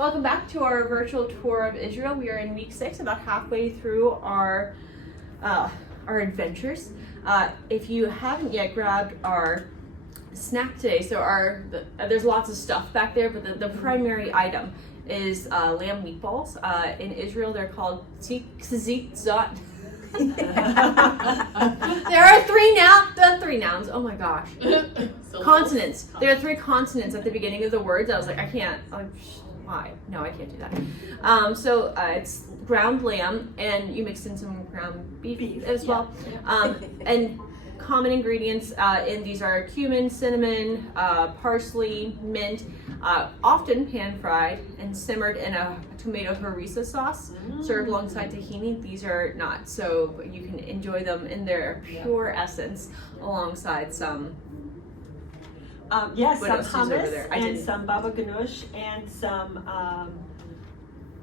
Welcome back to our virtual tour of Israel. We are in week 6, about halfway through our adventures. If you haven't yet grabbed our snack today, so there's lots of stuff back there, but the primary item is lamb meatballs. In Israel, they're called tzitzit. There are three nouns. Oh my gosh. Consonants. There are 3 consonants at the beginning of the words. I was like, I can't. Why? No, I can't do that. So it's ground lamb, and you mix in some ground beef as well. And common ingredients in these are cumin, cinnamon, parsley, mint, often pan-fried and simmered in a tomato harissa sauce, served alongside tahini. These are not, so you can enjoy them in their pure essence alongside some some hummus and some baba ganoush and some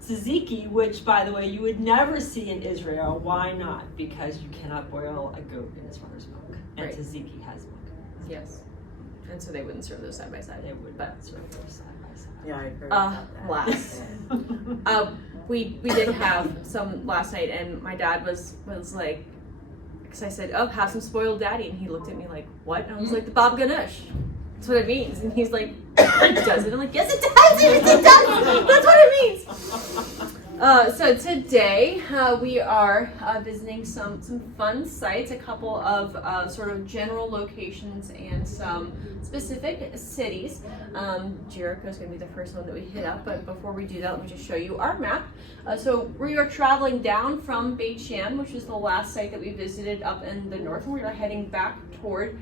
tzatziki, which, by the way, you would never see in Israel. Why not? Because you cannot boil a goat in its mother's milk, and tzatziki has milk. Yes, and so they wouldn't serve those side by side. They would not serve those side by side. Yeah, I heard about that. Last, we did have some last night, and my dad was like, because I said, "Oh, have some spoiled daddy," and he looked at me like, "What?" And I was like, "The baba ganoush. That's what it means." And he's like, "Does it?" I'm like, "Yes, it does. Yes, it does. That's what it means." So today we are visiting some fun sites, a couple of sort of general locations and some specific cities. Jericho is going to be the first one that we hit up, but before we do that, let me just show you our map. So we are traveling down from Beit Shean, which is the last site that we visited up in the north, and we are heading back toward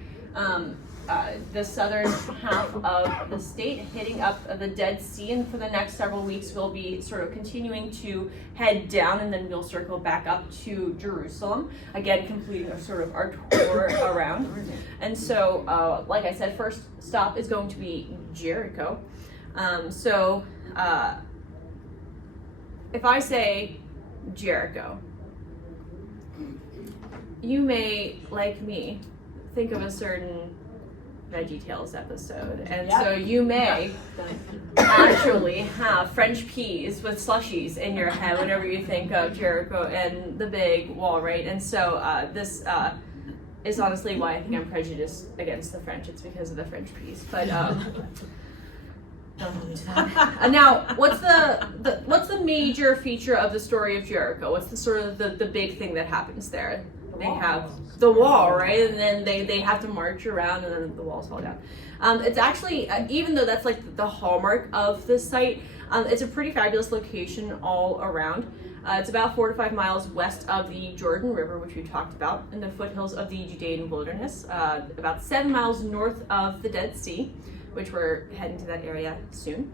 the southern half of the state, hitting up the Dead Sea, and for the next several weeks we'll be sort of continuing to head down, and then we'll circle back up to Jerusalem, again completing our tour around. And so like I said, first stop is going to be Jericho. If I say Jericho, you may, like me, think of a certain VeggieTales episode, and so you may actually have French peas with slushies in your head whenever you think of Jericho and the big wall, right? And so this is honestly why I think I'm prejudiced against the French. It's because of the French peas, but now what's the major feature of the story of Jericho? What's the sort of the big thing that happens there? They have the wall, right? And then they have to march around, and then the walls fall down. It's actually, even though that's like the hallmark of this site, it's a pretty fabulous location all around. It's about 4 to 5 miles west of the Jordan River, which we talked about, in the foothills of the Judean wilderness, about 7 miles north of the Dead Sea, which we're heading to that area soon.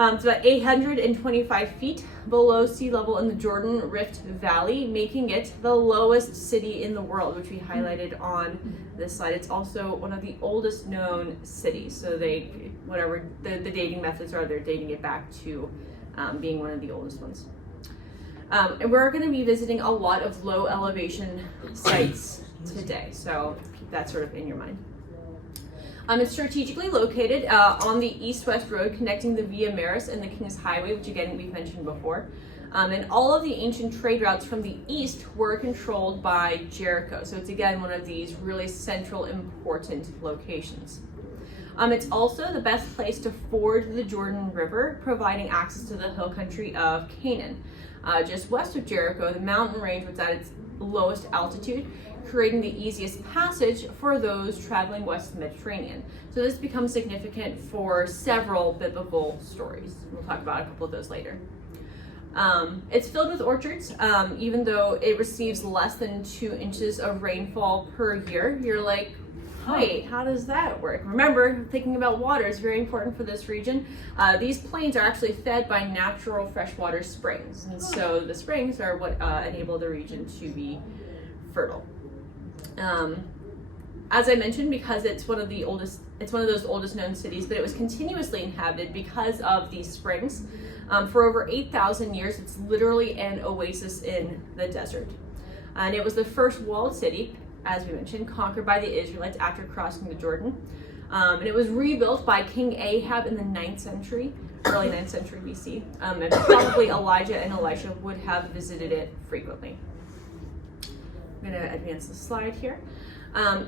It's about 825 feet below sea level in the Jordan Rift Valley, making it the lowest city in the world, which we highlighted on this slide. It's also one of the oldest known cities. So whatever the dating methods are, they're dating it back to being one of the oldest ones. And we're going to be visiting a lot of low elevation sites today. So keep that sort of in your mind. It's strategically located on the east-west road connecting the Via Maris and the King's Highway, which again we've mentioned before. And all of the ancient trade routes from the east were controlled by Jericho. So it's again one of these really central, important locations. It's also the best place to ford the Jordan River, providing access to the hill country of Canaan. Just west of Jericho, the mountain range was at its lowest altitude, creating the easiest passage for those traveling west of the Mediterranean. So this becomes significant for several biblical stories. We'll talk about a couple of those later. It's filled with orchards, even though it receives less than 2 inches of rainfall per year. You're like, wait, how does that work? Remember, thinking about water is very important for this region. These plains are actually fed by natural freshwater springs, and so the springs are what enable the region to be fertile. As I mentioned, because it's one of those oldest known cities, but it was continuously inhabited because of these springs. For over 8,000 years, it's literally an oasis in the desert. And it was the first walled city, as we mentioned, conquered by the Israelites after crossing the Jordan. And it was rebuilt by King Ahab in the 9th century, early 9th century BC. And probably Elijah and Elisha would have visited it frequently. I'm going to advance the slide here.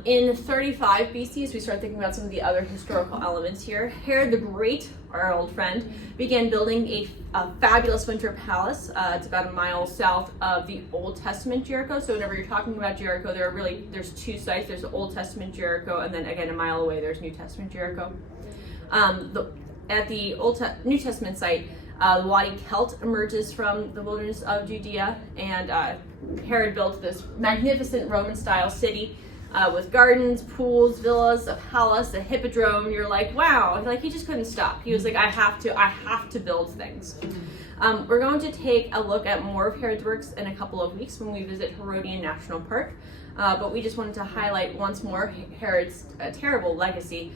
In 35 BC, as we start thinking about some of the other historical elements here, Herod the Great, our old friend, began building a fabulous winter palace. It's about a mile south of the Old Testament Jericho. So whenever you're talking about Jericho, there's two sites. There's the Old Testament Jericho, and then again a mile away there's New Testament Jericho. At the New Testament site, the Wadi Kelt emerges from the wilderness of Judea, and Herod built this magnificent Roman-style city with gardens, pools, villas, a palace, a hippodrome. You're like, wow, like he just couldn't stop. He was like, I have to build things. We're going to take a look at more of Herod's works in a couple of weeks when we visit Herodian National Park. But we just wanted to highlight once more Herod's terrible legacy.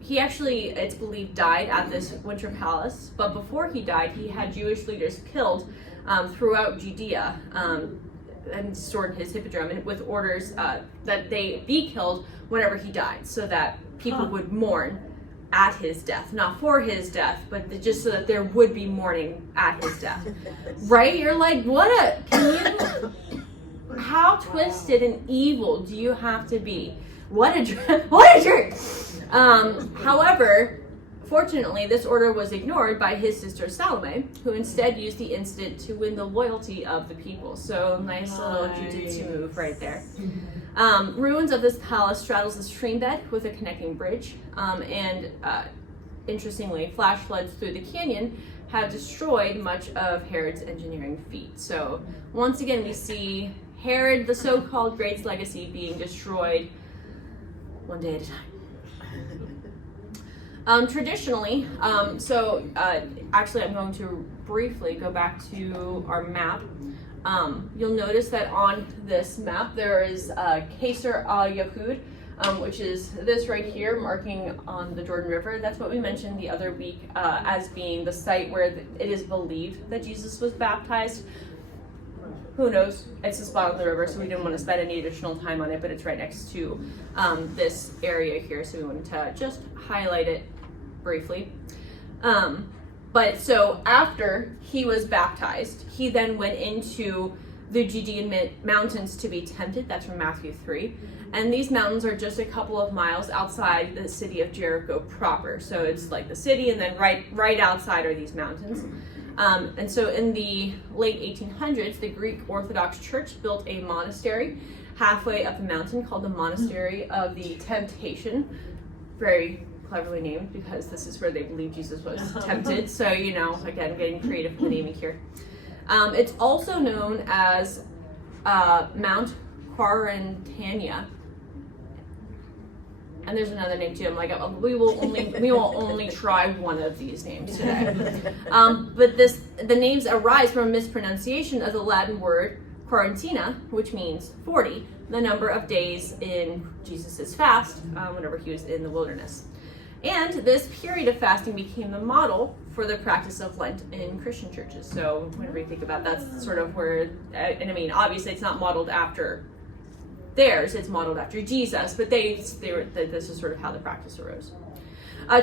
He actually, it's believed, died at this winter palace, but before he died, he had Jewish leaders killed throughout Judea and stored in his hippodrome, and with orders that they be killed whenever he died, so that people would mourn at his death, not for his death, but just so that there would be mourning at his death. Right? You're like, how twisted and evil do you have to be? What a jerk! However, fortunately, this order was ignored by his sister Salome, who instead used the incident to win the loyalty of the people. So nice little jujitsu move right there. Ruins of this palace straddles the stream bed with a connecting bridge, and interestingly, flash floods through the canyon have destroyed much of Herod's engineering feat. So once again, we see Herod, the so-called Great's legacy, being destroyed one day at a time. Traditionally, actually I'm going to briefly go back to our map. You'll notice that on this map there is Qasr al-Yahud, which is this right here, marking on the Jordan River. That's what we mentioned the other week as being the site where it is believed that Jesus was baptized. Who knows? It's a spot on the river, so we didn't want to spend any additional time on it, but it's right next to this area here, so we wanted to just highlight it briefly. But so after he was baptized, he then went into the Judean mountains to be tempted. That's from Matthew 3. And these mountains are just a couple of miles outside the city of Jericho proper. So it's like the city, and then right outside are these mountains. And so in the late 1800s, the Greek Orthodox Church built a monastery halfway up the mountain called the Monastery of the Temptation. Very cleverly named because this is where they believe Jesus was tempted. So, again, getting creative with the naming here. It's also known as Mount Quarantania. And there's another name too. I'm like, we will only try one of these names today. But the names arise from a mispronunciation of the Latin word quarantina, which means 40, the number of days in Jesus' fast whenever he was in the wilderness. And this period of fasting became the model for the practice of Lent in Christian churches. So whenever you think about that's sort of where, and I mean, obviously it's not modeled after theirs, it's modeled after Jesus, but this is sort of how the practice arose.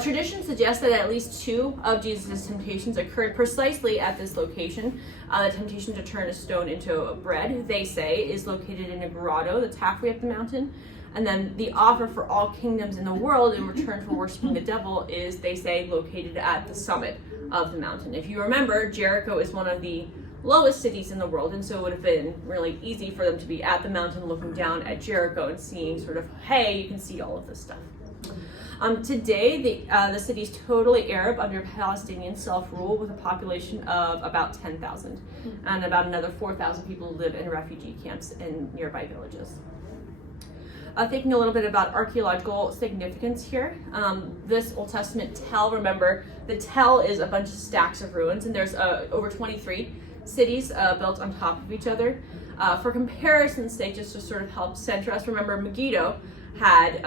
Tradition suggests that at least 2 of Jesus' temptations occurred precisely at this location. The temptation to turn a stone into bread, they say, is located in a grotto that's halfway up the mountain. And then the offer for all kingdoms in the world in return for worshiping the devil is, they say, located at the summit of the mountain. If you remember, Jericho is one of the lowest cities in the world, and so it would have been really easy for them to be at the mountain looking down at Jericho and seeing sort of, hey, you can see all of this stuff. Today, the city is totally Arab under Palestinian self-rule with a population of about 10,000, and about another 4,000 people live in refugee camps in nearby villages. Thinking a little bit about archaeological significance here. This Old Testament tell, remember, the tell is a bunch of stacks of ruins, and there's over 23 cities built on top of each other. For comparison's sake, just to sort of help center us, remember Megiddo had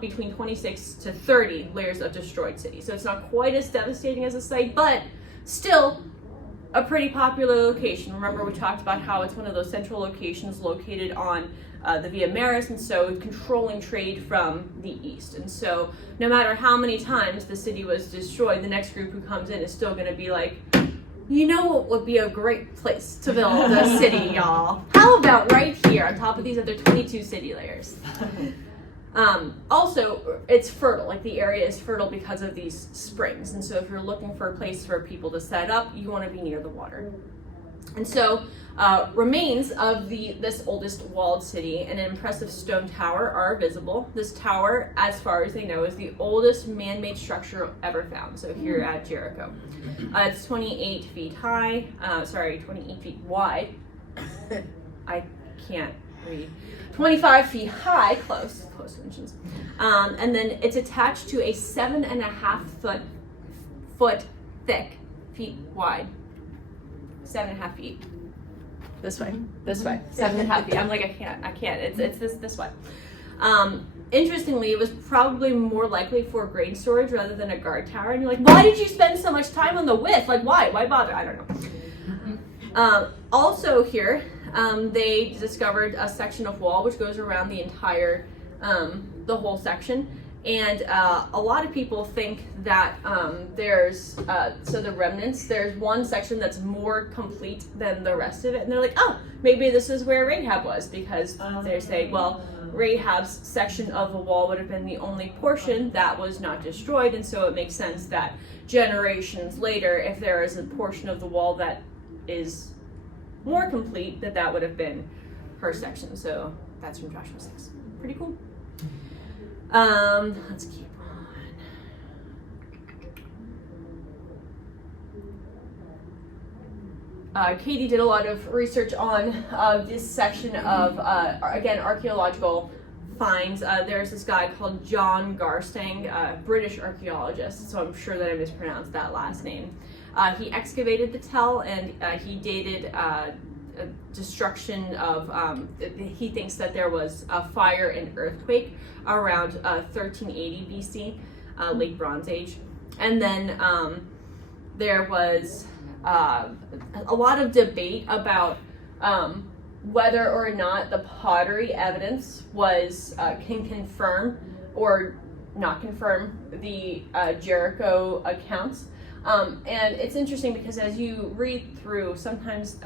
between 26 to 30 layers of destroyed cities. So it's not quite as devastating as a site, but still a pretty popular location. Remember, we talked about how it's one of those central locations located on the Via Maris, and so controlling trade from the east. And so no matter how many times the city was destroyed, the next group who comes in is still going to be like, you know what would be a great place to build a city, y'all? How about right here on top of these other 22 city layers? Also, it's fertile, like the area is fertile because of these springs. And so if you're looking for a place for people to set up, you want to be near the water. And so remains of this oldest walled city and an impressive stone tower are visible. This tower, as far as they know, is the oldest man-made structure ever found. So here at Jericho. It's 28 feet high, 28 feet wide. I can't read. 25 feet high, close dimensions. And then it's attached to a 7.5 foot thick, feet wide. 7.5 feet. This way. 7.5 feet. I'm like, I can't. It's this way. Interestingly, it was probably more likely for grain storage rather than a guard tower. And you're like, why did you spend so much time on the width? Like, why? Why bother? I don't know. Also here, they discovered a section of wall which goes around the entire, the whole section. And a lot of people think that there's, so the remnants, there's one section that's more complete than the rest of it. And they're like, oh, maybe this is where Rahab was, because they say, well, Rahab's section of the wall would have been the only portion that was not destroyed. And so it makes sense that generations later, if there is a portion of the wall that is more complete, that would have been her section. So that's from Joshua 6. Pretty cool. Let's keep on. Katie did a lot of research on this section of, again, archaeological finds. There's this guy called John Garstang, a British archaeologist, so I'm sure that I mispronounced that last name. He excavated the tell, and he dated destruction of, he thinks that there was a fire and earthquake around 1380 BC, late Bronze Age. And then there was a lot of debate about whether or not the pottery evidence was can confirm or not confirm the Jericho accounts. And it's interesting because as you read through, sometimes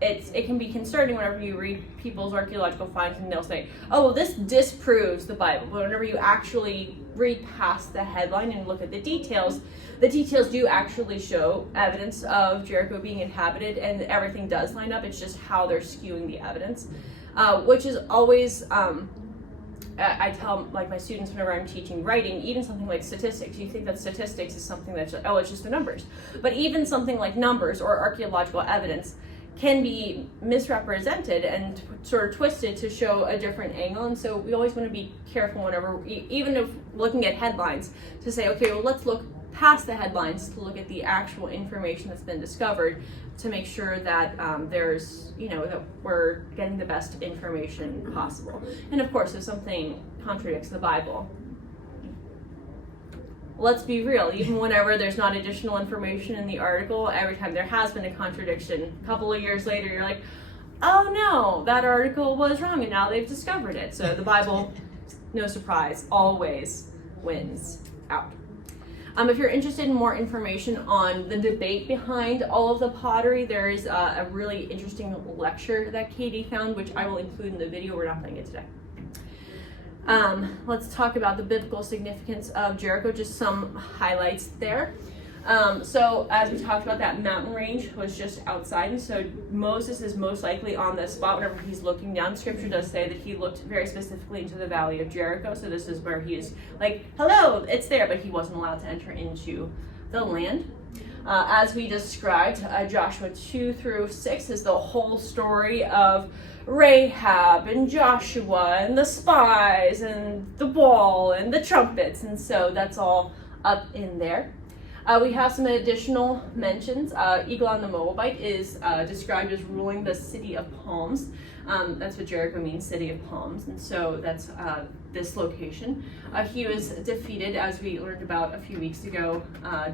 it can be concerning whenever you read people's archaeological finds and they'll say, oh, well, this disproves the Bible. But whenever you actually read past the headline and look at the details do actually show evidence of Jericho being inhabited, and everything does line up. It's just how they're skewing the evidence, which is always, I tell like my students whenever I'm teaching writing, even something like statistics, you think that statistics is something that's, oh, it's just the numbers. But even something like numbers or archaeological evidence can be misrepresented and sort of twisted to show a different angle. And so we always want to be careful whenever, even if looking at headlines, to say, okay, well, let's look past the headlines to look at the actual information that's been discovered to make sure that there's, that we're getting the best information possible. And of course, if something contradicts the Bible, let's be real, even whenever there's not additional information in the article, every time there has been a contradiction, a couple of years later, you're like, oh no, that article was wrong and now they've discovered it. So the Bible, no surprise, always wins out. If you're interested in more information on the debate behind all of the pottery, there is a really interesting lecture that Katie found, which I will include in the video. We're not playing it today. Let's talk about the biblical significance of Jericho, just some highlights there. So as we talked about, that mountain range was just outside, and so Moses is most likely on the spot whenever he's looking down. Scripture does say that he looked very specifically into the valley of Jericho, so this is where he is like, hello, it's there, but he wasn't allowed to enter into the land. As we described, Joshua 2-6 is the whole story of Rahab and Joshua and the spies and the wall and the trumpets, and so that's all up in there. We have some additional mentions. Eglon the Moabite is described as ruling the city of palms. That's what Jericho means, city of palms, and so that's this location. He was defeated, as we learned about a few weeks ago,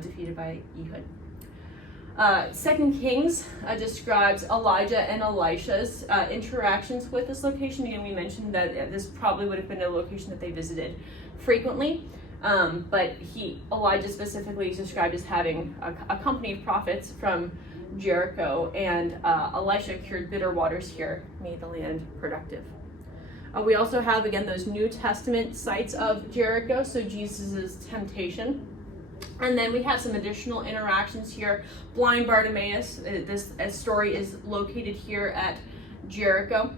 defeated by Ehud. Second Kings describes Elijah and Elisha's interactions with this location. Again, we mentioned that this probably would have been a location that they visited frequently. But Elijah specifically is described as having a company of prophets from Jericho, and Elisha cured bitter waters here, made the land productive. We also have, again, those New Testament sites of Jericho, so Jesus' temptation. And then we have some additional interactions here. Blind Bartimaeus, this story is located here at Jericho.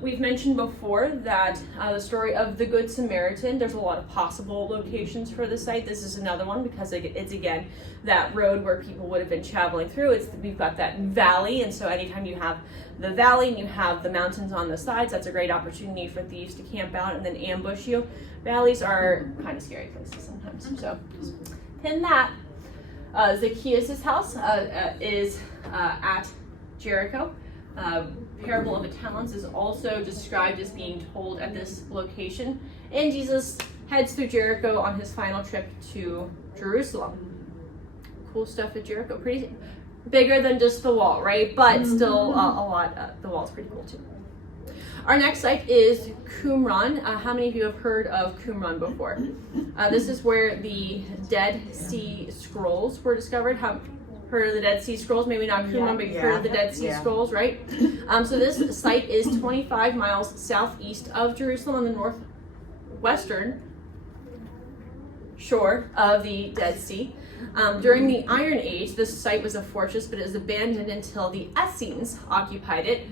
We've mentioned before that the story of the Good Samaritan, there's a lot of possible locations for the site. This is another one because it's, again, that road where people would have been traveling through. We've got that valley, and so anytime you have the valley and you have the mountains on the sides, that's a great opportunity for thieves to camp out and then ambush you. Valleys are kind of scary places sometimes, so just pin that. Zacchaeus' house is at Jericho. Parable of the Talents is also described as being told at this location, and Jesus heads through Jericho on his final trip to Jerusalem. Cool stuff at Jericho, pretty bigger than just the wall, right? But still a lot. The wall's pretty cool too. Our next site is Qumran. How many of you have heard of Qumran before? This is where the Dead Sea Scrolls were discovered. Heard of the Dead Sea Scrolls? Maybe not Qumran, but you've heard of the Dead Sea Scrolls, right? So this site is 25 miles southeast of Jerusalem on the northwestern shore of the Dead Sea. During the Iron Age, this site was a fortress, but it was abandoned until the Essenes occupied it.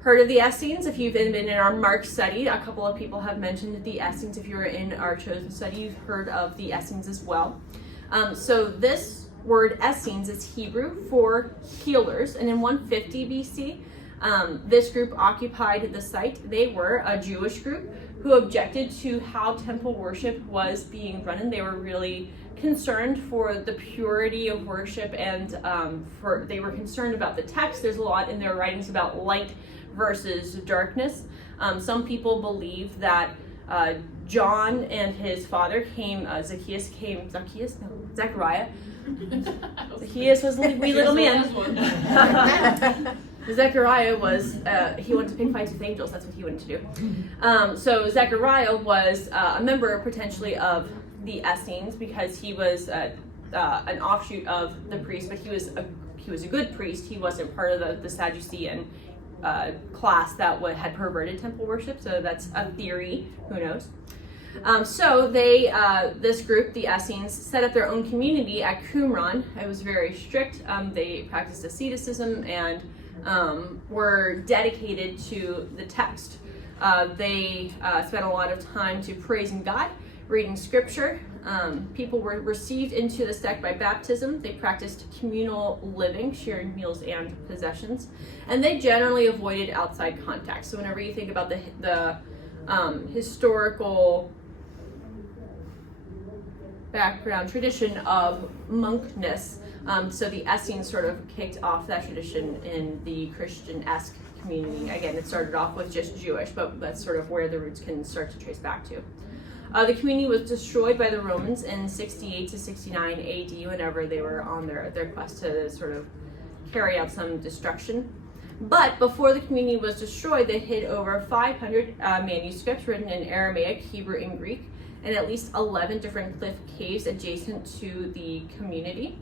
Heard of the Essenes? If you've been in our Mark study, a couple of people have mentioned the Essenes. If you were in our Chosen study, you've heard of the Essenes as well. So this word Essenes is Hebrew for healers, and in 150 BC, this group occupied the site. They were a Jewish group who objected to how temple worship was being run. They were really concerned for the purity of worship, and they were concerned about the text. There's a lot in their writings about light versus darkness. Some people believe that John and his father Zechariah. Zacchaeus was a wee little man. Zechariah was, he went to pick fights with angels. That's what he went to do. So Zechariah was a member potentially of the Essenes because he was an offshoot of the priest, but he was a good priest. He wasn't part of the Sadducean class that had perverted temple worship. So that's a theory. Who knows? So this group, the Essenes, set up their own community at Qumran. It was very strict. They practiced asceticism and were dedicated to the text. They spent a lot of time to praising God, reading scripture. People were received into the sect by baptism. They practiced communal living, sharing meals and possessions, and they generally avoided outside contact. So whenever you think about the historical background tradition of monkness, so the Essenes sort of kicked off that tradition in the Christian-esque community. Again, it started off with just Jewish, but that's sort of where the roots can start to trace back to. The community was destroyed by the Romans in 68 to 69 AD whenever they were on their quest to sort of carry out some destruction. But before the community was destroyed, they hid over 500 manuscripts written in Aramaic, Hebrew, and Greek, and at least 11 different cliff caves adjacent to the community.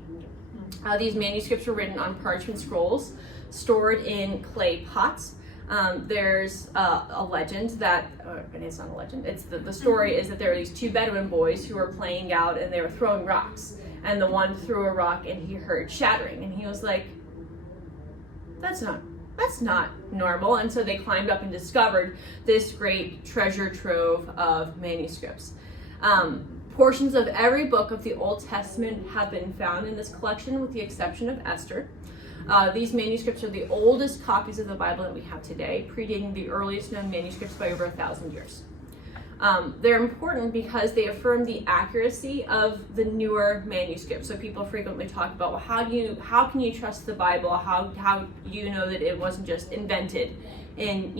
These manuscripts were written on parchment scrolls stored in clay pots. There's a legend that, it's not a legend, it's the story is that there were these two Bedouin boys who were playing out and they were throwing rocks. And the one threw a rock and he heard shattering and he was like, that's not normal. And so they climbed up and discovered this great treasure trove of manuscripts. Portions of every book of the Old Testament have been found in this collection with the exception of Esther. These manuscripts are the oldest copies of the Bible that we have today, predating the earliest known manuscripts by over 1,000 years. They're important because they affirm the accuracy of the newer manuscripts. So people frequently talk about, well, how can you trust the Bible? How do you know that it wasn't just invented in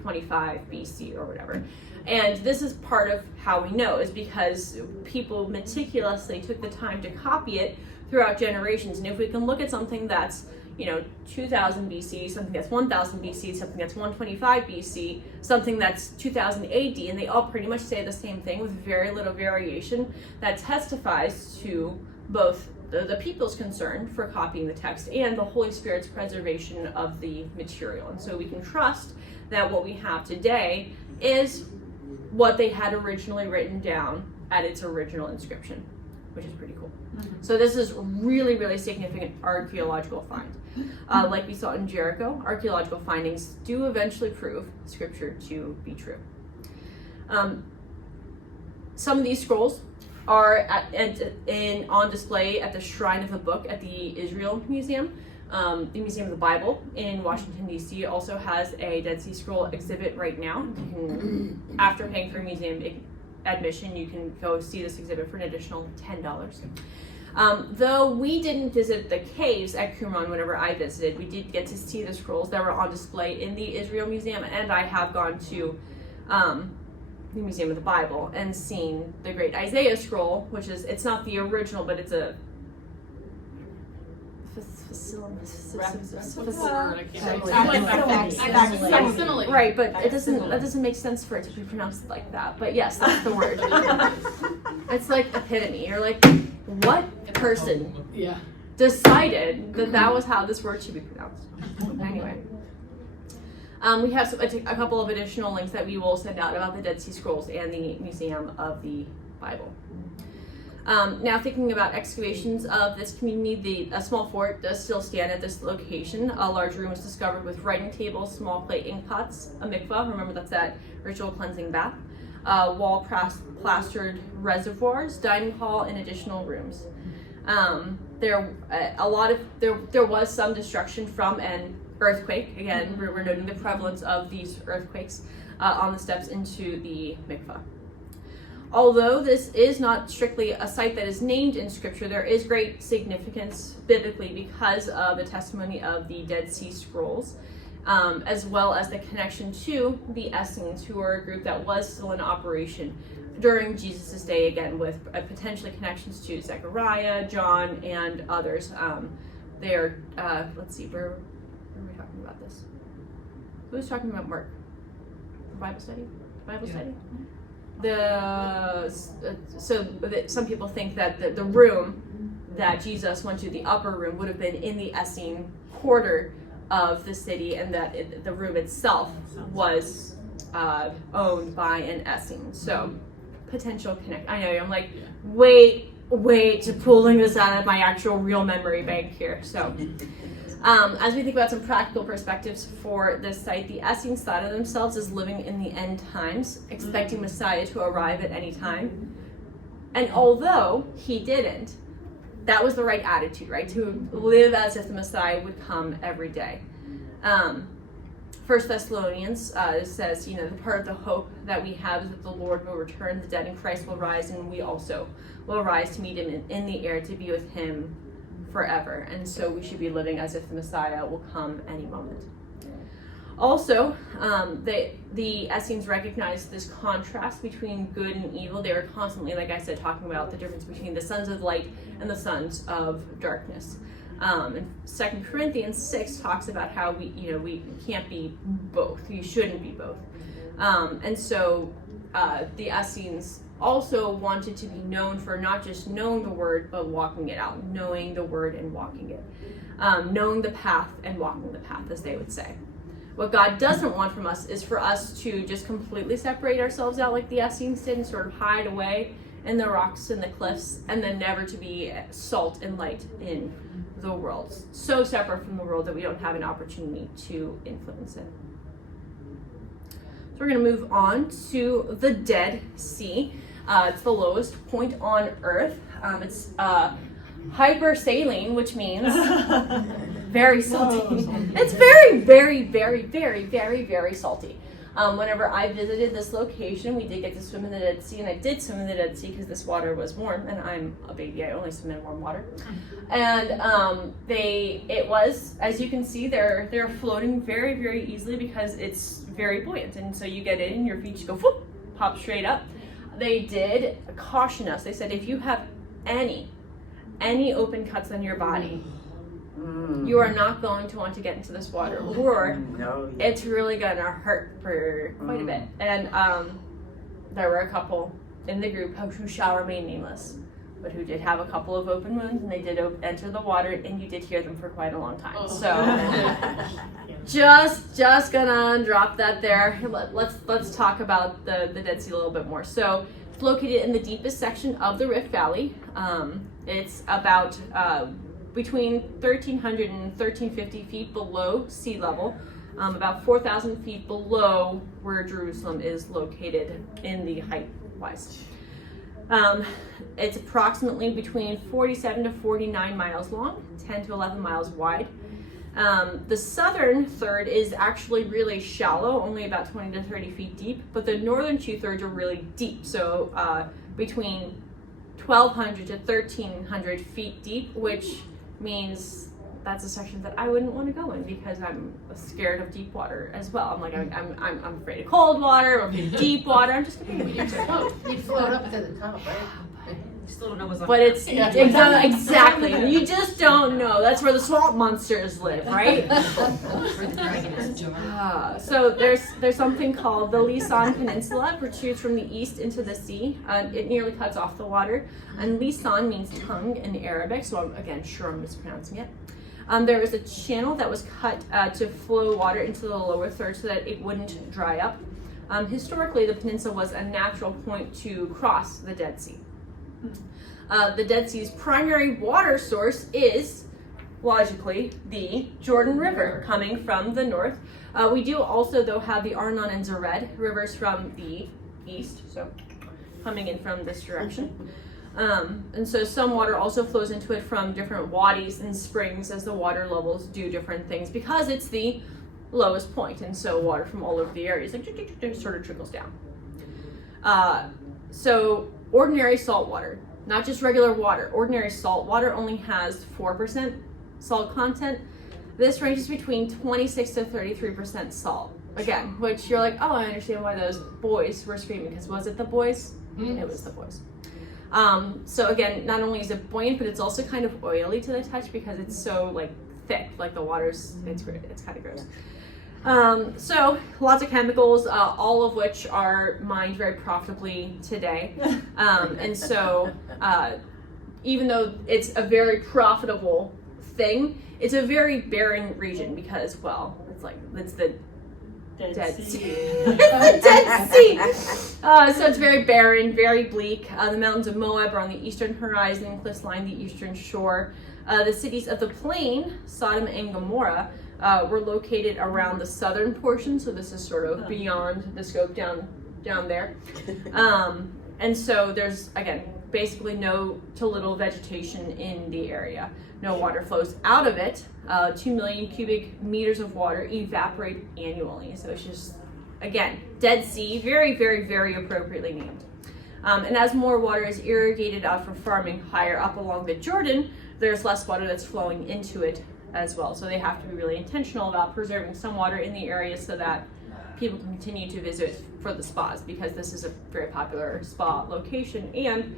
25 BC or whatever? And this is part of how we know, is because people meticulously took the time to copy it throughout generations. And if we can look at something that's 2000 BC, something that's 1000 BC, something that's 125 BC, something that's 2000 AD, and they all pretty much say the same thing with very little variation, that testifies to both the people's concern for copying the text and the Holy Spirit's preservation of the material. And so we can trust that what we have today is what they had originally written down at its original inscription, which is pretty cool. So this is really, really significant archaeological find. Like we saw in Jericho, archaeological findings do eventually prove scripture to be true. Some of these scrolls are on display at the Shrine of the Book at the Israel Museum. The Museum of the Bible in Washington, D.C. also has a Dead Sea Scroll exhibit right now. You can, after paying for museum admission, you can go see this exhibit for an additional $10. Though we didn't visit the caves at Qumran whenever I visited, we did get to see the scrolls that were on display in the Israel Museum, and I have gone to the Museum of the Bible and seen the Great Isaiah Scroll, which is, it's not the original, but it's a facsimile. Right, but that doesn't make sense for it to be pronounced like that. But yes, that's the word. It's like epitome. You're like, what person decided that was how this word should be pronounced? Anyway. We have a couple of additional links that we will send out about the Dead Sea Scrolls and the Museum of the Bible. Now, thinking about excavations of this community, a small fort does still stand at this location. A large room was discovered with writing tables, small clay ink pots, a mikvah, remember that's that ritual cleansing bath, wall plastered reservoirs, dining hall, and additional rooms. There was some destruction from an earthquake. Again, we're noting the prevalence of these earthquakes on the steps into the mikvah. Although this is not strictly a site that is named in scripture, there is great significance biblically because of the testimony of the Dead Sea Scrolls, as well as the connection to the Essenes, who are a group that was still in operation during Jesus' day, again, with potentially connections to Zechariah, John, and others. Let's see, where are we talking about this? Who was talking about Mark? Bible study? Some people think that the room that Jesus went to, the upper room, would have been in the Essene quarter of the city, and that the room itself was owned by an Essene. So potential connect. I know I'm like, wait, pulling this out of my actual real memory bank here. So. As we think about some practical perspectives for this site, the Essenes thought of themselves as living in the end times, expecting Messiah to arrive at any time. And although he didn't, that was the right attitude, right? To live as if the Messiah would come every day. 1 Thessalonians says, the part of the hope that we have is that the Lord will return, the dead in Christ will rise, and we also will rise to meet him in the air to be with him forever. And so we should be living as if the Messiah will come any moment. Also, the Essenes recognized this contrast between good and evil. They were constantly, like I said, talking about the difference between the sons of light and the sons of darkness. And 2 Corinthians 6 talks about how we can't be both. You shouldn't be both. And so the Essenes also wanted to be known for not just knowing the word, but walking it out, knowing the word and walking it, knowing the path and walking the path, as they would say. What God doesn't want from us is for us to just completely separate ourselves out like the Essenes did and sort of hide away in the rocks and the cliffs, and then never to be salt and light in the world. So separate from the world that we don't have an opportunity to influence it. So we're going to move on to the Dead Sea. It's the lowest point on Earth. It's hypersaline, which means very salty. It's very, very, very, very, very, very salty. Whenever I visited this location, we did get to swim in the Dead Sea, and I did swim in the Dead Sea because this water was warm, and I'm a baby, I only swim in warm water. And it was, as you can see, they're floating very, very easily because it's very buoyant, and so you get in and your feet just go whoop, pop straight up. They did caution us. They said if you have any open cuts on your body, you are not going to want to get into this water, or it's really gonna hurt for quite a bit. And there were a couple in the group who shall remain nameless, but who did have a couple of open wounds, and they did enter the water, and you did hear them for quite a long time. So just gonna drop that there. Let's talk about the Dead Sea a little bit more. So it's located in the deepest section of the Rift Valley. It's about between 1,300 and 1,350 feet below sea level, about 4,000 feet below where Jerusalem is located in the height-wise. It's approximately between 47 to 49 miles long, 10 to 11 miles wide. The southern third is actually really shallow, only about 20 to 30 feet deep, but the northern 2/3 are really deep, so between 1,200 to 1,300 feet deep, which means that's a section that I wouldn't want to go in because I'm scared of deep water as well. I'm like, I'm afraid of cold water, I'm afraid of deep water. I'm just gonna You'd float up to the top, right? You still don't know what's on. But it's exactly. You just don't know. That's where the swamp monsters live, right? Where the dragon is. So there's something called the Lisan Peninsula. It protrudes from the east into the sea. It nearly cuts off the water. And Lisan means tongue in Arabic, so I'm again sure I'm mispronouncing it. There was a channel that was cut to flow water into the lower third so that it wouldn't dry up. Historically, the peninsula was a natural point to cross the Dead Sea. The Dead Sea's primary water source is, logically, the Jordan River coming from the north. We do also, though, have the Arnon and Zered rivers from the east, so coming in from this direction. And so some water also flows into it from different wadis and springs as the water levels do different things because it's the lowest point, and so water from all over the areas sort of trickles down. So ordinary salt water, not just regular water. Ordinary salt water only has 4% salt content. This ranges between 26 to 33% salt. Again, which you're like, oh, I understand why those boys were screaming, because was it the boys? It was the boys. So again, not only is it buoyant, but it's also kind of oily to the touch because it's so like thick, like the water's, it's kind of gross. So lots of chemicals, all of which are mined very profitably today. And so even though it's a very profitable thing, it's a very barren region because, well, it's the Dead Sea. It's the Dead Sea. So it's very barren, very bleak. The mountains of Moab are on the eastern horizon, cliffs line the eastern shore. The cities of the plain, Sodom and Gomorrah, were located around the southern portion, so this is sort of beyond the scope down there. And so there's, again, basically no to little vegetation in the area. No water flows out of it. 2 million cubic meters of water evaporate annually. So it's just, again, Dead Sea, very, very, very appropriately named. And as more water is irrigated out for farming higher up along the Jordan, there's less water that's flowing into it as well. So they have to be really intentional about preserving some water in the area so that people can continue to visit for the spas, because this is a very popular spa location, and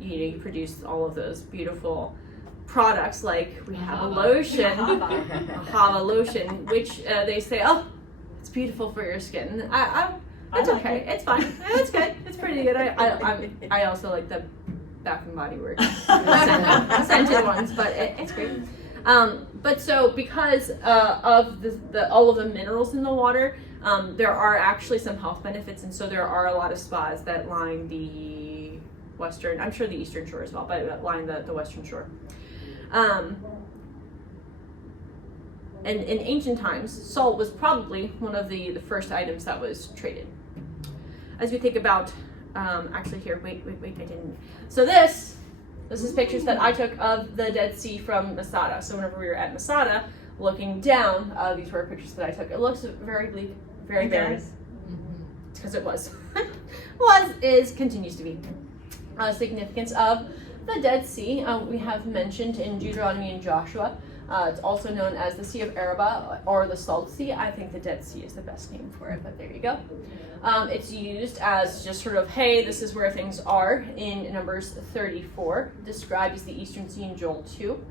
you produce all of those beautiful products, like we have a lotion, a Hava lotion, which they say, oh, it's beautiful for your skin. It's okay, it's fine, it's good, it's pretty good. I also like the Bath and Body Works scented ones, but it's great. But so because of all of the minerals in the water, there are actually some health benefits, and so there are a lot of spas that line the western, I'm sure the eastern shore as well, but line the western shore. And in ancient times, salt was probably one of the first items that was traded. As we think about, actually here, wait, I didn't. So this is pictures that I took of the Dead Sea from Masada. So whenever we were at Masada, looking down, these were pictures that I took. It looks very bleak, very barren. Because it was. Continues to be. Significance of the Dead Sea, we have mentioned in Deuteronomy and Joshua, It's also known as the Sea of Arabah or the Salt Sea. I think the Dead Sea is the best name for it, but there you go. It's used as just sort of, hey, this is where things are in Numbers 34, described as the Eastern Sea in Joel 2.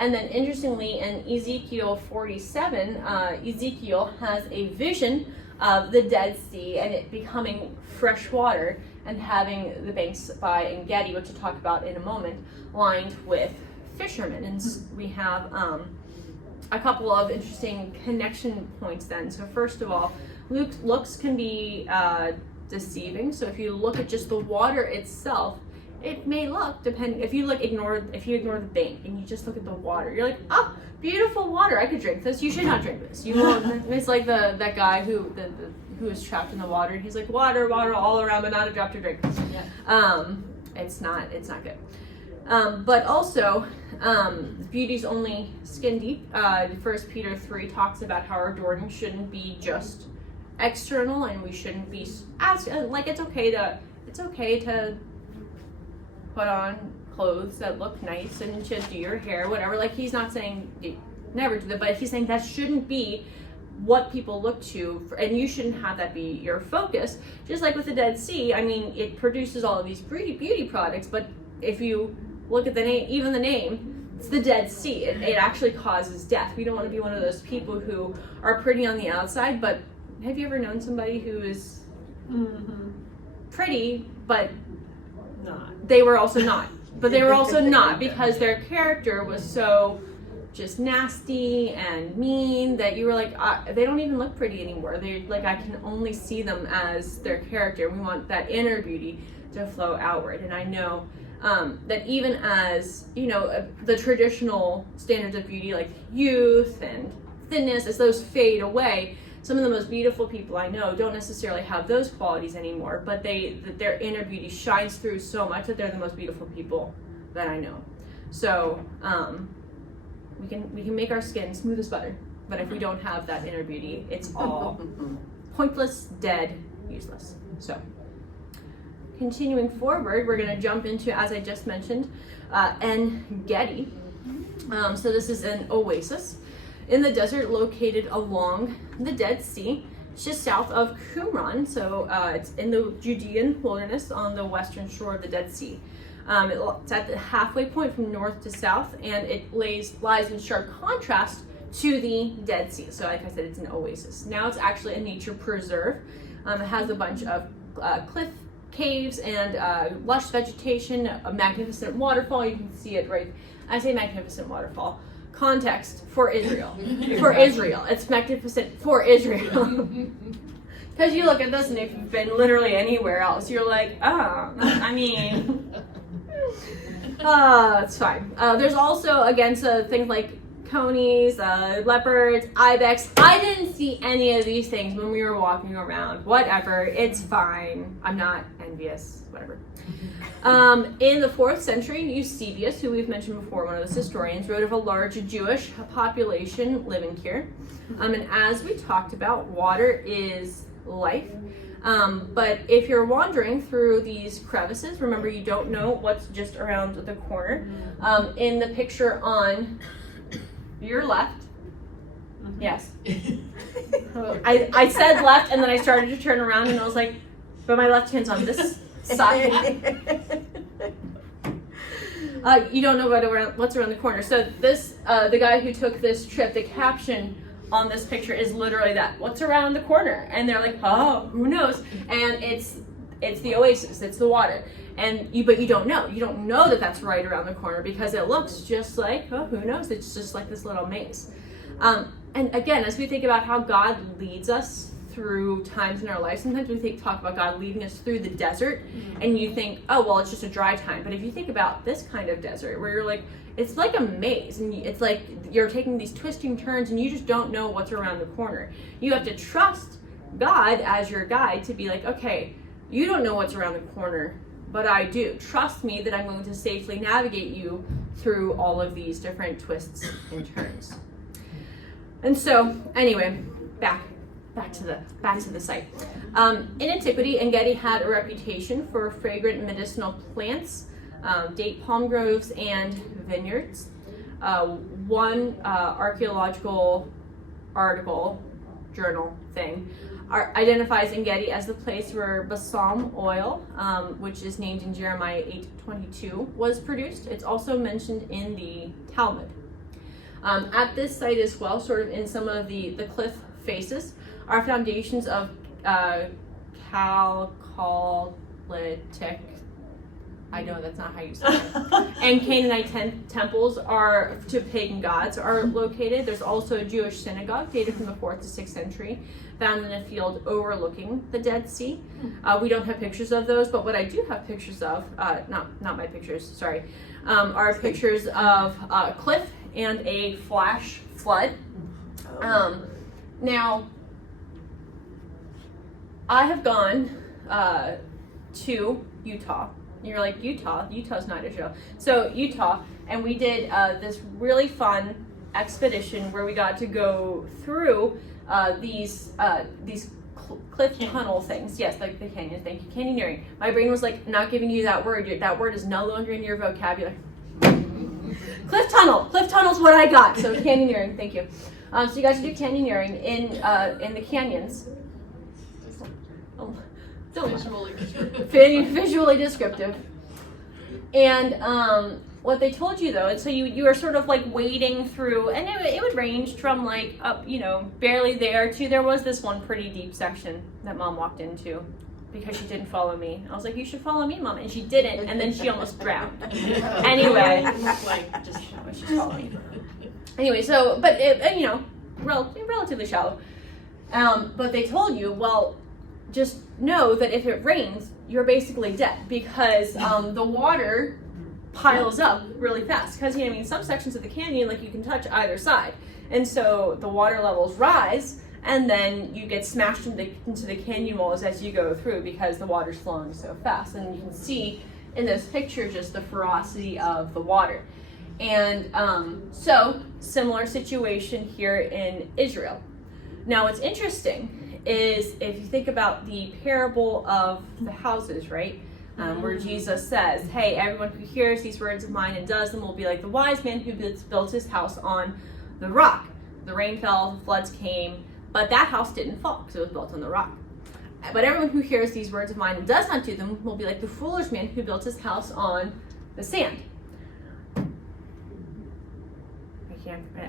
And then interestingly, in Ezekiel 47, Ezekiel has a vision of the Dead Sea and it becoming fresh water and having the banks by En-Gedi, which we'll talk about in a moment, lined with fishermen. And we have a couple of interesting connection points then. So first of all, looks can be deceiving. So if you look at just the water itself, it may look, depending, if you ignore the bank and you just look at the water, you're like, oh, beautiful water, I could drink this. You should not drink this. You won't. It's like that guy who was trapped in the water and he's like, water all around, but not a drop to drink. Yeah. It's not good. But also, beauty's only skin deep. 1 Peter 3 talks about how our adorning shouldn't be just external, and we shouldn't be like it's okay to put on clothes that look nice and to do your hair, whatever. Like, he's not saying never do that, but he's saying that shouldn't be what people look to, and you shouldn't have that be your focus. Just like with the Dead Sea, I mean, it produces all of these beauty products, but if you look at the name, even the name, it's the Dead Sea. It actually causes death. We don't want to be one of those people who are pretty on the outside, but have you ever known somebody who is pretty, but they were also not. But they were also not because their character was so just nasty and mean that you were like, they don't even look pretty anymore. They're like, I can only see them as their character. We want that inner beauty to flow outward. And I know that even as, the traditional standards of beauty like youth and thinness, as those fade away, some of the most beautiful people I know don't necessarily have those qualities anymore, but their inner beauty shines through so much that they're the most beautiful people that I know. So we can make our skin smooth as butter, but if we don't have that inner beauty, it's all pointless, dead, useless. So continuing forward, we're going to jump into, as I just mentioned, En-Gedi. So this is an oasis in the desert located along the Dead Sea. It's just south of Qumran, so it's in the Judean wilderness on the western shore of the Dead Sea. It's at the halfway point from north to south, and it lies in sharp contrast to the Dead Sea. So like I said, it's an oasis. Now it's actually a nature preserve. It has a bunch of cliff caves and lush vegetation, a magnificent waterfall. You can see it right. I say magnificent waterfall. Context for Israel. For Israel. It's magnificent for Israel. Because you look at this and if you've been literally anywhere else, you're like, it's fine. There's also, again, things like conies, leopards, ibex. I didn't see any of these things when we were walking around. Whatever, it's fine. I'm not envious, whatever. In the 4th century, Eusebius, who we've mentioned before, one of those historians, wrote of a large Jewish population living here. And as we talked about, water is life. But if you're wandering through these crevices, remember you don't know what's just around the corner. In the picture on your left, yes. I said left and then I started to turn around and I was like, but my left hand's on this side. You don't know what's around the corner. So this, the guy who took this trip, the caption on this picture is literally that, what's around the corner? And they're like, oh, who knows? And it's the oasis, it's the water. But you don't know that that's right around the corner because it looks just like, oh, who knows? It's just like this little maze. And again, as we think about how God leads us through times in our life, sometimes we talk about God leading us through the desert, and you think, oh, well, it's just a dry time. But if you think about this kind of desert where you're like, it's like a maze, and it's like you're taking these twisting turns and you just don't know what's around the corner. You have to trust God as your guide to be like, okay, you don't know what's around the corner, but I do. Trust me that I'm going to safely navigate you through all of these different twists and turns. And so, anyway, back to the site. In antiquity, En-Gedi had a reputation for fragrant medicinal plants, date palm groves, and vineyards. One archaeological article, journal thing, identifies En-Gedi as the place where balsam oil, which is named in Jeremiah 8:22, was produced. It's also mentioned in the Talmud. At this site as well, sort of in some of the cliff faces, are foundations of chalcolithic, I know that's not how you say it, and Canaanite temples are to pagan gods are located. There's also a Jewish synagogue dated from the 4th to 6th century, found in a field overlooking the Dead Sea. We don't have pictures of those, but what I do have pictures of, not my pictures, sorry, are pictures of a cliff and a flash flood. Now, I have gone to Utah. You're like, Utah's not Israel. So Utah, and we did this really fun expedition where we got to go through these cliff tunnel things. Yes, like the canyon. Thank you, canyoneering. My brain was like, not giving you that word. That word is no longer in your vocabulary. Cliff tunnel's what I got. So canyoneering. Thank you. So you guys do canyoneering in the canyons. Visually descriptive. And what they told you though, and so you were sort of like wading through, and it would range from like up, barely there to there was this one pretty deep section that Mom walked into because she didn't follow me. I was like, you should follow me, Mom, and she didn't, and then she almost drowned. Anyway, like just she's following me. Anyway, so but it, relatively shallow. But they told you, well, just know that if it rains, you're basically dead because the water piles up really fast. Because some sections of the canyon, like you can touch either side, and so the water levels rise, and then you get smashed into the canyon walls as you go through because the water's flowing so fast. And you can see in this picture just the ferocity of the water. And so similar situation here in Israel. Now, what's interesting is if you think about the parable of the houses, right? Where Jesus says, hey, everyone who hears these words of mine and does them will be like the wise man who built his house on the rock. The rain fell, the floods came, but that house didn't fall because it was built on the rock. But everyone who hears these words of mine and does not do them will be like the foolish man who built his house on the sand.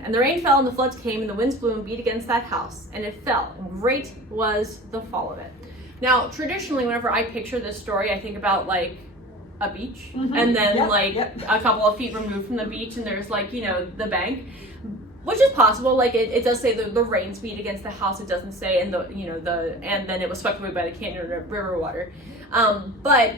And the rain fell and the floods came and the winds blew and beat against that house and it fell, and great was the fall of it. Now, traditionally, whenever I picture this story, I think about like a beach and then a couple of feet removed from the beach and there's like, the bank, which is possible. Like it does say the rains beat against the house. It doesn't say and then it was swept away by the canyon river water. But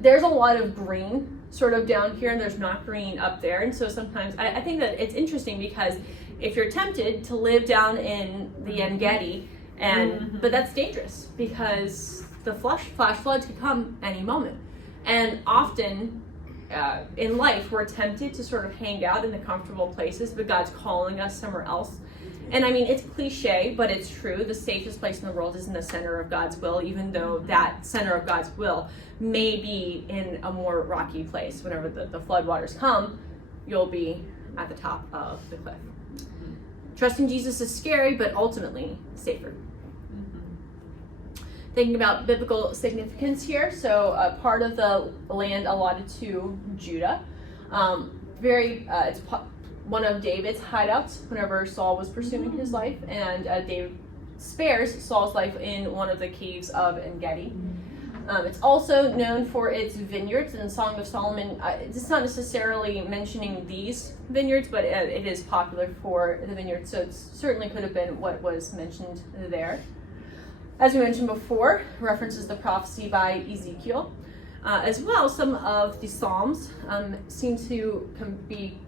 there's a lot of green sort of down here and there's not green up there, and so sometimes I think that it's interesting because if you're tempted to live down in the En-Gedi, but that's dangerous because the flash floods could come any moment, and often in life we're tempted to sort of hang out in the comfortable places, but God's calling us somewhere else. And it's cliche, but it's true. The safest place in the world is in the center of God's will, even though that center of God's will may be in a more rocky place. Whenever the floodwaters come, you'll be at the top of the cliff. Trusting Jesus is scary, but ultimately safer. Thinking about biblical significance here, part of the land allotted to Judah, it's one of David's hideouts whenever Saul was pursuing his life, and David spares Saul's life in one of the caves of En-Gedi. It's also known for its vineyards. In the Song of Solomon, it's not necessarily mentioning these vineyards, but it is popular for the vineyards, so it certainly could have been what was mentioned there. As we mentioned before, references the prophecy by Ezekiel. As well, some of the Psalms seem to be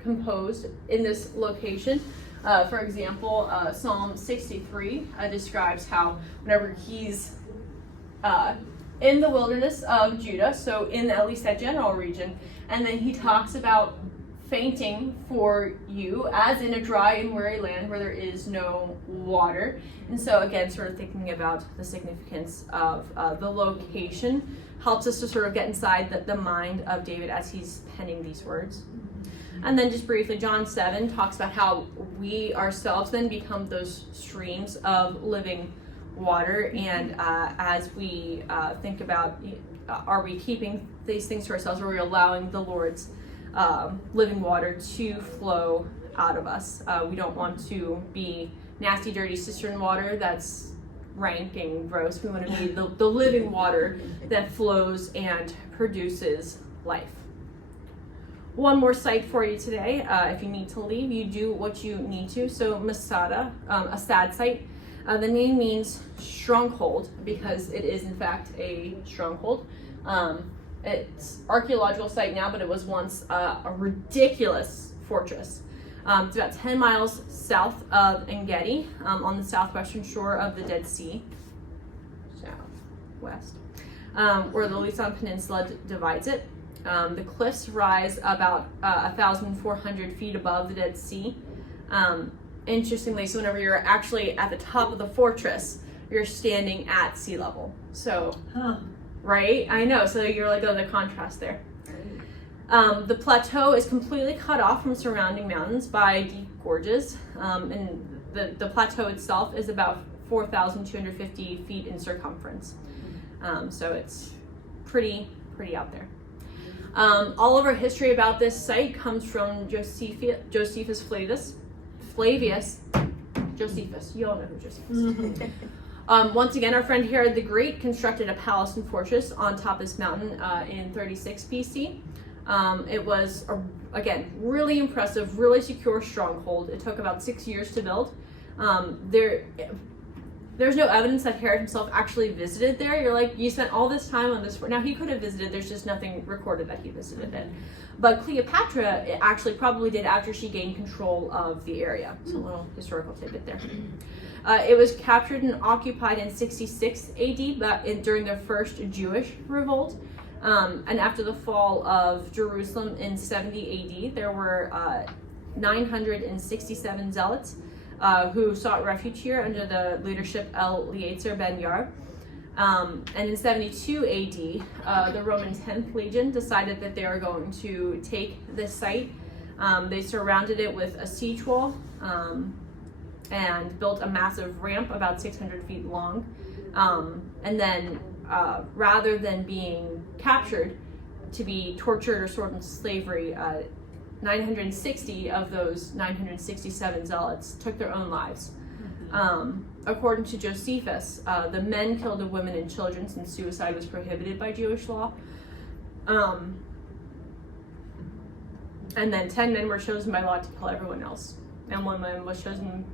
composed in this location. For example, Psalm 63 describes how whenever he's in the wilderness of Judah, so in at least that general region, and then he talks about fainting for you as in a dry and weary land where there is no water. And so again, sort of thinking about the significance of the location helps us to sort of get inside the mind of David as he's penning these words. And then just briefly, John 7 talks about how we ourselves then become those streams of living water. And as we think about, are we keeping these things to ourselves, or are we allowing the Lord's living water to flow out of us? We don't want to be nasty, dirty cistern water that's rank and gross. We want to be the living water that flows and produces life. One more site for you today. If you need to leave, you do what you need to. So Masada, a sad site. The name means stronghold because it is in fact a stronghold. It's archaeological site now, but it was once a ridiculous fortress. It's about 10 miles south of En-Gedi, on the southwestern shore of the Dead Sea, southwest, where the Lisan Peninsula divides it. The cliffs rise about 1,400 feet above the Dead Sea. Interestingly, so whenever you're actually at the top of the fortress, you're standing at sea level. So, right? I know, so you're like, oh, the contrast there. The plateau is completely cut off from surrounding mountains by deep gorges, and the plateau itself is about 4,250 feet in circumference. So it's pretty out there. All of our history about this site comes from Josephus Flavius. Josephus, you all know who Josephus is. Once again, our friend Herod the Great constructed a palace and fortress on top of this mountain in 36 BC. It was, again, really impressive, really secure stronghold. It took about 6 years to build. There's no evidence that Herod himself actually visited there. You're like, you spent all this time on this. Now, he could have visited. There's just nothing recorded that he visited it. But Cleopatra actually probably did after she gained control of the area. So a little historical tidbit there. It was captured and occupied in 66 AD, but during the first Jewish revolt. And after the fall of Jerusalem in 70 AD, there were 967 zealots who sought refuge here under the leadership Eleazar ben Yair. And in 72 AD, the Roman 10th Legion decided that they were going to take this site. They surrounded it with a siege wall and built a massive ramp about 600 feet long. And then rather than being captured to be tortured or sold into slavery, 960 of those 967 zealots took their own lives. According to Josephus, the men killed the women and children since suicide was prohibited by Jewish law. And then 10 men were chosen by law to kill everyone else. And 1 man was chosen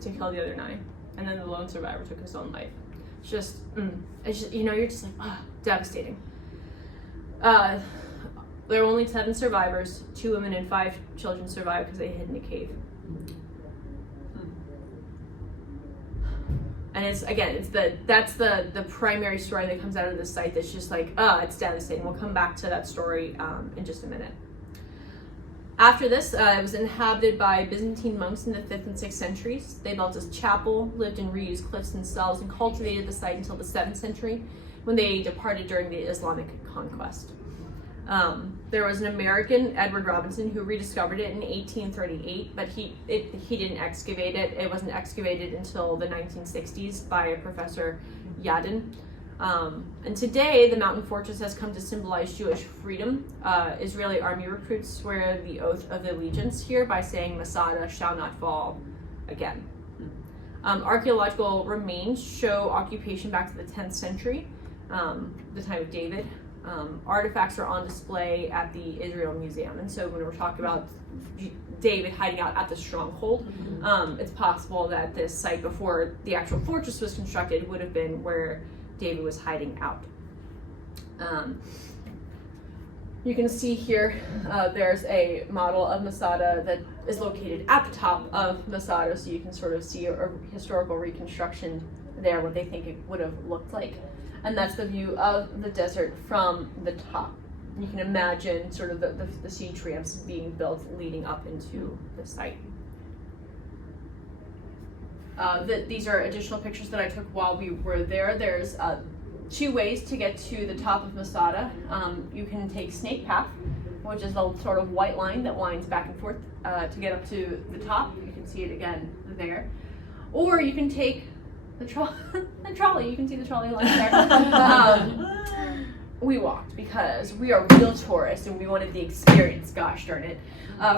to kill the other 9. And then the lone survivor took his own life. It's just, you're just like, devastating. There were only 7 survivors. 2 women and 5 children survived because they hid in a cave. And that's the primary story that comes out of this site. That's just like, it's devastating. We'll come back to that story in just a minute. After this, it was inhabited by Byzantine monks in the 5th and 6th centuries. They built a chapel, lived in reused cliffs themselves, and cultivated the site until the 7th century, when they departed during the Islamic conquest. There was an American, Edward Robinson, who rediscovered it in 1838, but he didn't excavate it. It wasn't excavated until the 1960s by a Professor Yadin. And today, the mountain fortress has come to symbolize Jewish freedom. Israeli army recruits swear the oath of allegiance here by saying, Masada shall not fall again. Archaeological remains show occupation back to the 10th century, the time of David. Artifacts are on display at the Israel Museum. And so when we're talking about David hiding out at the stronghold, it's possible that this site before the actual fortress was constructed would have been where David was hiding out. You can see here there's a model of Masada that is located at the top of Masada, so you can sort of see a historical reconstruction there, what they think it would have looked like. And that's the view of the desert from the top. You can imagine sort of the siege ramps being built leading up into the site. These are additional pictures that I took while we were there. There's 2 ways to get to the top of Masada. You can take Snake Path, which is the sort of white line that winds back and forth to get up to the top. You can see it again there. Or you can take the trolley. You can see the trolley line there. We walked because we are real tourists and we wanted the experience, gosh darn it.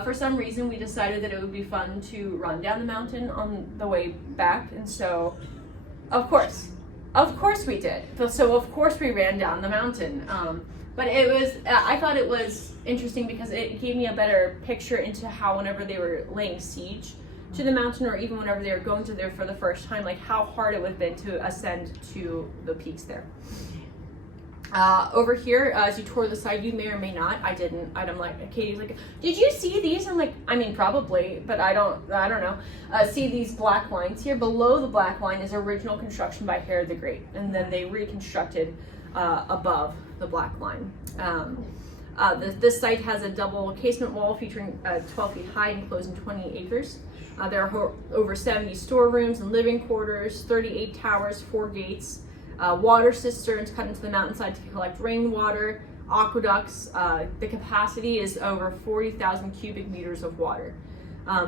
For some reason, we decided that it would be fun to run down the mountain on the way back, and so, of course we did. So of course we ran down the mountain. But I thought it was interesting because it gave me a better picture into how whenever they were laying siege to the mountain, or even whenever they were going to there for the first time, like how hard it would have been to ascend to the peaks there. Over here, as you tour the side, you may or may not. I didn't. I'm like, Katie's like, did you see these? I'm like, I mean, probably, but I don't know. See these black lines here? Below the black line is original construction by Herod the Great, and then they reconstructed above the black line. This site has a double casement wall featuring 12 feet high, enclosed in 20 acres. There are over 70 storerooms and living quarters, 38 towers, 4 gates. Water cisterns cut into the mountainside to collect rainwater, aqueducts. The capacity is over 40,000 cubic meters of water.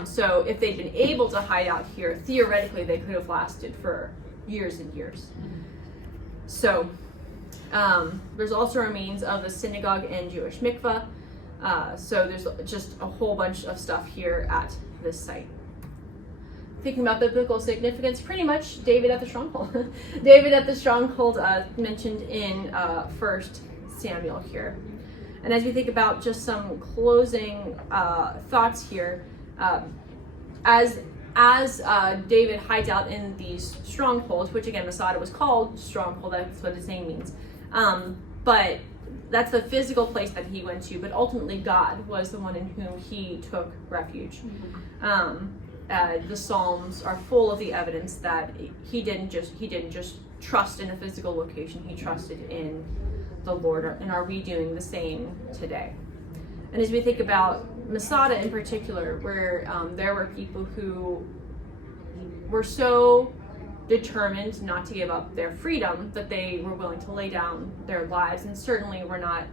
So if they'd been able to hide out here, theoretically they could have lasted for years and years. So there's also remains of a synagogue and Jewish mikveh. So there's just a whole bunch of stuff here at this site. Thinking about biblical significance, pretty much David at the stronghold. David at the stronghold mentioned in 1 Samuel here. And as we think about just some closing thoughts here, as David hides out in these strongholds, which again Masada was called stronghold, that's what his name means. But that's the physical place that he went to, but ultimately God was the one in whom he took refuge. The Psalms are full of the evidence that he didn't just trust in a physical location. He trusted in the Lord. And are we doing the same today? And as we think about Masada in particular, where there were people who were so determined not to give up their freedom that they were willing to lay down their lives, and certainly were not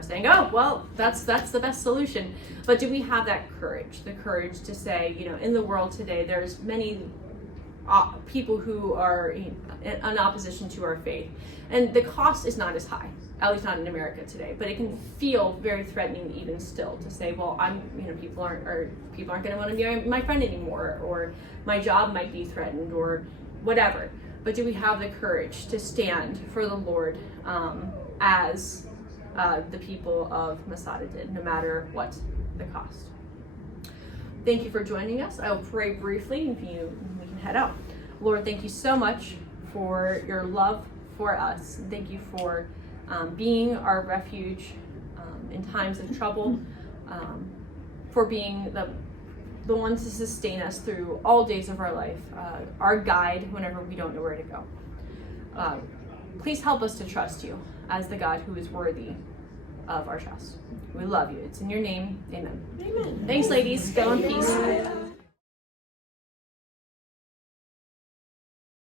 saying, oh, well, that's the best solution. But do we have that courage, the courage to say, in the world today, there's many people who are in opposition to our faith. And the cost is not as high, at least not in America today, but it can feel very threatening even still to say, well, people aren't going to want to be my friend anymore, or my job might be threatened, or whatever. But do we have the courage to stand for the Lord as the people of Masada did, no matter what the cost? Thank you for joining us. I will pray briefly, and we can head out. Lord, thank you so much for your love for us. Thank you for being our refuge in times of trouble, for being the one to sustain us through all days of our life, our guide whenever we don't know where to go. Please help us to trust you as the God who is worthy of our trust. We love you. It's in your name. Amen. Amen. Thanks, ladies. Go in peace.